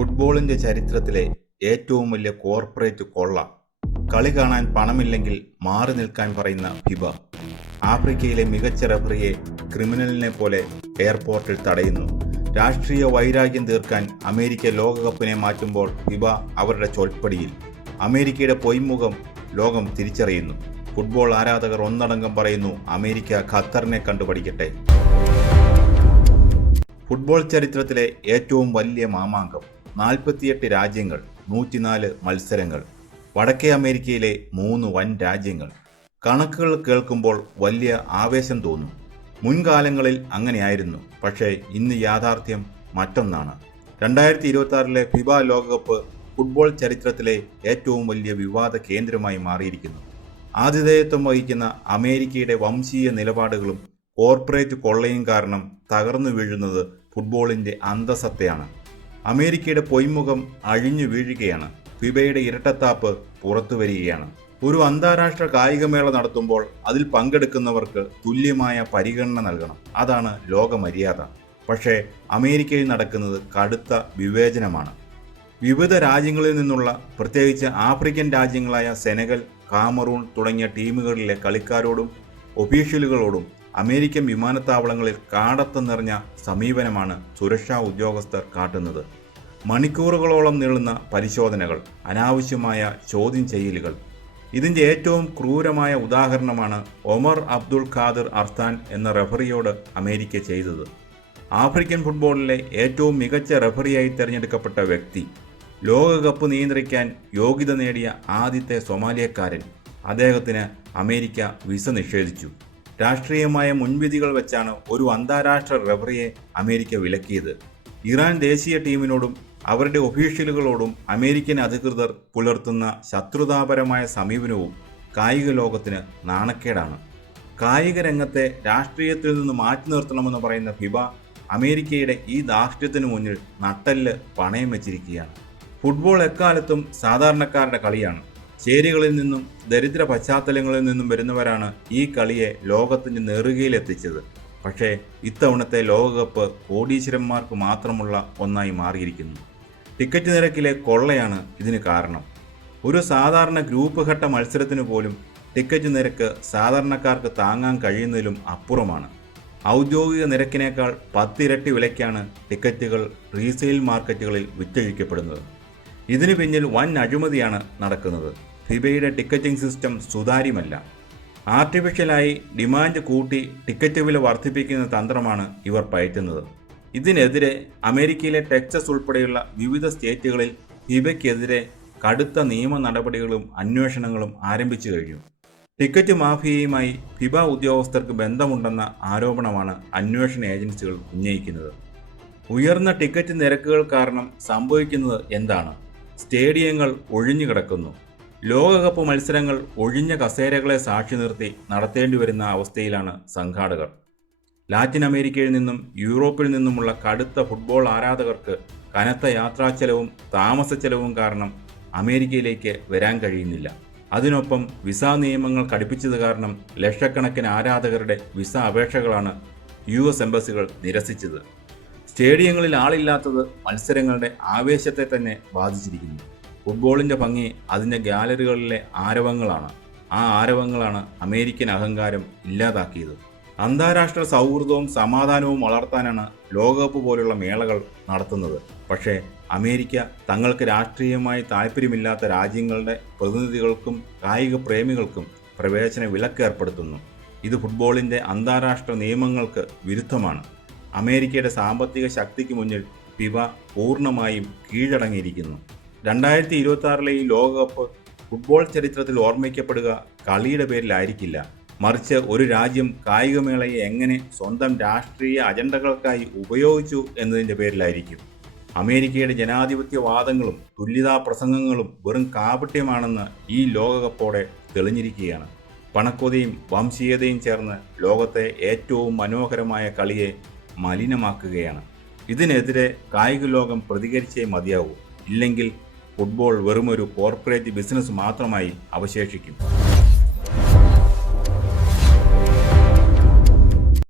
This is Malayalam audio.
ഫുട്ബോളിന്റെ ചരിത്രത്തിലെ ഏറ്റവും വലിയ കോർപ്പറേറ്റ് കൊള്ള. കളി കാണാൻ പണമില്ലെങ്കിൽ മാറി നിൽക്കാൻ പറയുന്ന ഫിബ. ആഫ്രിക്കയിലെ മികച്ച റഫറിയെ ക്രിമിനലിനെ പോലെ എയർപോർട്ടിൽ തടയുന്നു. രാഷ്ട്രീയ വൈരാഗ്യം തീർക്കാൻ അമേരിക്ക ലോകകപ്പിനെ മാറ്റുമ്പോൾ ഫിബ അവരുടെ ചൊൽപ്പടിയിൽ. അമേരിക്കയുടെ പൊയ്മുഖം ലോകം തിരിച്ചറിയുന്നു. ഫുട്ബോൾ ആരാധകർ ഒന്നടങ്കം പറയുന്നു, അമേരിക്ക ഖത്തറിനെ കണ്ടുപഠിക്കട്ടെ. ഫുട്ബോൾ ചരിത്രത്തിലെ ഏറ്റവും വലിയ മാമാങ്കം. 48 രാജ്യങ്ങൾ, 104 മത്സരങ്ങൾ. വടക്കേ അമേരിക്കയിലെ 3 വൻ രാജ്യങ്ങൾ. കണക്കുകൾ കേൾക്കുമ്പോൾ വലിയ ആവേശം തോന്നും. മുൻകാലങ്ങളിൽ അങ്ങനെയായിരുന്നു. പക്ഷേ ഇന്ന് യാഥാർത്ഥ്യം മറ്റൊന്നാണ്. 2026 ഫിബ ലോകകപ്പ് ഫുട്ബോൾ ചരിത്രത്തിലെ ഏറ്റവും വലിയ വിവാദ കേന്ദ്രമായി മാറിയിരിക്കുന്നു. ആതിഥേയത്വം വഹിക്കുന്ന അമേരിക്കയുടെ വംശീയ നിലപാടുകളും കോർപ്പറേറ്റ് കൊള്ളയും കാരണം തകർന്നു വീഴുന്നത് ഫുട്ബോളിന്റെ അന്തസത്തയാണ്. അമേരിക്കയുടെ പൊയ്മുഖം അഴിഞ്ഞു വീഴുകയാണ്. ഫിബയുടെ ഇരട്ടത്താപ്പ് പുറത്തു വരികയാണ്. ഒരു അന്താരാഷ്ട്ര കായികമേള നടത്തുമ്പോൾ അതിൽ പങ്കെടുക്കുന്നവർക്ക് തുല്യമായ പരിഗണന നൽകണം. അതാണ് ലോക മര്യാദ. പക്ഷേ അമേരിക്കയിൽ നടക്കുന്നത് കടുത്ത വിവേചനമാണ്. വിവിധ രാജ്യങ്ങളിൽ നിന്നുള്ള, പ്രത്യേകിച്ച് ആഫ്രിക്കൻ രാജ്യങ്ങളായ സെനഗൽ, കാമറൂൺ തുടങ്ങിയ ടീമുകളിലെ കളിക്കാരോടും ഒഫീഷ്യലുകളോടും അമേരിക്കൻ വിമാനത്താവളങ്ങളിൽ കാടത്തം നിറഞ്ഞ സമീപനമാണ് സുരക്ഷാ ഉദ്യോഗസ്ഥർ കാട്ടുന്നത്. മണിക്കൂറുകളോളം നീളുന്ന പരിശോധനകൾ, അനാവശ്യമായ ചോദ്യം ചെയ്യലുകൾ. ഇതിൻ്റെ ഏറ്റവും ക്രൂരമായ ഉദാഹരണമാണ് ഒമർ അബ്ദുൾ ഖാദിർ അർത്താൻ എന്ന റഫറിയോട് അമേരിക്ക ചെയ്തത്. ആഫ്രിക്കൻ ഫുട്ബോളിലെ ഏറ്റവും മികച്ച റഫറിയായി തിരഞ്ഞെടുക്കപ്പെട്ട വ്യക്തി, ലോകകപ്പ് നിയന്ത്രിക്കാൻ യോഗ്യത നേടിയ ആദ്യത്തെ സൊമാലിയക്കാരൻ. അദ്ദേഹത്തിന് അമേരിക്ക വിസ നിഷേധിച്ചു. രാഷ്ട്രീയമായ മുൻവിധികൾ വെച്ചാണ് ഒരു അന്താരാഷ്ട്ര റഫറിയെ അമേരിക്ക വിലക്കിയത്. ഇറാൻ ദേശീയ ടീമിനോടും അവരുടെ ഒഫീഷ്യലുകളോടും അമേരിക്കൻ അധികൃതർ പുലർത്തുന്ന ശത്രുതാപരമായ സമീപനവും കായിക ലോകത്തിന് നാണക്കേടാണ്. കായിക രംഗത്തെ രാഷ്ട്രീയത്തിൽ നിന്ന് മാറ്റി നിർത്തണമെന്ന് പറയുന്ന ഫിബ അമേരിക്കയുടെ ഈ ധാർഷ്ട്യത്തിനു മുന്നിൽ നട്ടെല്ല് പണയം വെച്ചിരിക്കുകയാണ്. ഫുട്ബോൾ എക്കാലത്തും സാധാരണക്കാരുടെ കളിയാണ്. ചേരികളിൽ നിന്നും ദരിദ്ര പശ്ചാത്തലങ്ങളിൽ നിന്നും വരുന്നവരാണ് ഈ കളിയെ ലോകത്തിൻ്റെ നെറുകയിലെത്തിച്ചത്. പക്ഷേ ഇത്തവണത്തെ ലോകകപ്പ് കോടീശ്വരന്മാർക്ക് മാത്രമുള്ള ഒന്നായി മാറിയിരിക്കുന്നു. ടിക്കറ്റ് നിരക്കിലെ കൊള്ളയാണ് ഇതിന് കാരണം. ഒരു സാധാരണ ഗ്രൂപ്പ് ഘട്ട മത്സരത്തിന് പോലും ടിക്കറ്റ് നിരക്ക് സാധാരണക്കാർക്ക് താങ്ങാൻ കഴിയുന്നതിലും അപ്പുറമാണ്. ഔദ്യോഗിക നിരക്കിനേക്കാൾ 10 ഇരട്ടി വിലയ്ക്കാണ് ടിക്കറ്റുകൾ റീസെയിൽ മാർക്കറ്റുകളിൽ വിറ്റഴിക്കപ്പെടുന്നത്. ഇതിനു പിന്നിൽ വൻ അഴിമതിയാണ് നടക്കുന്നത്. ഫിബയുടെ ടിക്കറ്റിംഗ് സിസ്റ്റം സുതാര്യമല്ല. ആർട്ടിഫിഷ്യലായി ഡിമാൻഡ് കൂട്ടി ടിക്കറ്റ് വില വർദ്ധിപ്പിക്കുന്ന തന്ത്രമാണ് ഇവർ പയറ്റുന്നത്. ഇതിനെതിരെ അമേരിക്കയിലെ ടെക്സസ് ഉൾപ്പെടെയുള്ള വിവിധ സ്റ്റേറ്റുകളിൽ ഫിബയ്ക്കെതിരെ കടുത്ത നിയമ നടപടികളും അന്വേഷണങ്ങളും ആരംഭിച്ചു കഴിഞ്ഞു. ടിക്കറ്റ് മാഫിയയുമായി ഫിബ ഉദ്യോഗസ്ഥർക്ക് ബന്ധമുണ്ടെന്ന ആരോപണമാണ് അന്വേഷണ ഏജൻസികൾ ഉന്നയിക്കുന്നത്. ഉയർന്ന ടിക്കറ്റ് നിരക്കുകൾ കാരണം സംഭവിക്കുന്നത് എന്താണ്? സ്റ്റേഡിയങ്ങൾ ഒഴിഞ്ഞു കിടക്കുന്നു. ലോകകപ്പ് മത്സരങ്ങൾ ഒഴിഞ്ഞ കസേരകളെ സാക്ഷി നിർത്തി നടത്തേണ്ടി വരുന്ന അവസ്ഥയിലാണ് സംഘാടകർ. ലാറ്റിൻ അമേരിക്കയിൽ നിന്നും യൂറോപ്പിൽ നിന്നുമുള്ള കടുത്ത ഫുട്ബോൾ ആരാധകർക്ക് കനത്ത യാത്രാച്ചെലവും താമസച്ചെലവും കാരണം അമേരിക്കയിലേക്ക് വരാൻ കഴിയുന്നില്ല. അതിനൊപ്പം വിസ നിയമങ്ങൾ കടുപ്പിച്ചത് കാരണം ലക്ഷക്കണക്കിന് ആരാധകരുടെ വിസ അപേക്ഷകളാണ് US എംബസികൾ നിരസിച്ചത്. സ്റ്റേഡിയങ്ങളിൽ ആളില്ലാത്തത് മത്സരങ്ങളുടെ ആവേശത്തെ തന്നെ ബാധിച്ചിരിക്കുന്നു. ഫുട്ബോളിൻ്റെ ഭംഗി അതിൻ്റെ ഗാലറികളിലെ ആരവങ്ങളാണ്. ആ ആരവങ്ങളാണ് അമേരിക്കൻ അഹങ്കാരം ഇല്ലാതാക്കിയത്. അന്താരാഷ്ട്ര സൗഹൃദവും സമാധാനവും വളർത്താനാണ് ലോകകപ്പ് പോലുള്ള മേളകൾ നടത്തുന്നത്. പക്ഷേ അമേരിക്ക തങ്ങൾക്ക് രാഷ്ട്രീയമായി താല്പര്യമില്ലാത്ത രാജ്യങ്ങളുടെ പ്രതിനിധികൾക്കും കായിക പ്രേമികൾക്കും പ്രവേശന വിലക്ക് ഏർപ്പെടുത്തുന്നു. ഇത് ഫുട്ബോളിൻ്റെ അന്താരാഷ്ട്ര നിയമങ്ങൾക്ക് വിരുദ്ധമാണ്. അമേരിക്കയുടെ സാമ്പത്തിക ശക്തിക്ക് മുന്നിൽ ഫിബ പൂർണ്ണമായും കീഴടങ്ങിയിരിക്കുന്നു. 2026 ഈ ലോകകപ്പ് ഫുട്ബോൾ ചരിത്രത്തിൽ ഓർമ്മിക്കപ്പെടുക കളിയുടെ പേരിലായിരിക്കില്ല, മറിച്ച് ഒരു രാജ്യം കായികമേളയെ എങ്ങനെ സ്വന്തം രാഷ്ട്രീയ അജണ്ടകൾക്കായി ഉപയോഗിച്ചു എന്നതിൻ്റെ പേരിലായിരിക്കും. അമേരിക്കയുടെ ജനാധിപത്യവാദങ്ങളും തുല്യതാ പ്രസംഗങ്ങളും വെറും കാപട്യമാണെന്ന് ഈ ലോകകപ്പോടെ തെളിഞ്ഞിരിക്കുകയാണ്. പണക്കൊതിയും വംശീയതയും ചേർന്ന് ലോകത്തെ ഏറ്റവും മനോഹരമായ കളിയെ മലിനമാക്കുകയാണ്. ഇതിനെതിരെ കായിക ലോകം പ്രതികരിച്ചേ മതിയാവൂ. ഇല്ലെങ്കിൽ ഫുട്ബോൾ വെറുമൊരു കോർപ്പറേറ്റ് ബിസിനസ് മാത്രമായി അവശേഷിക്കും.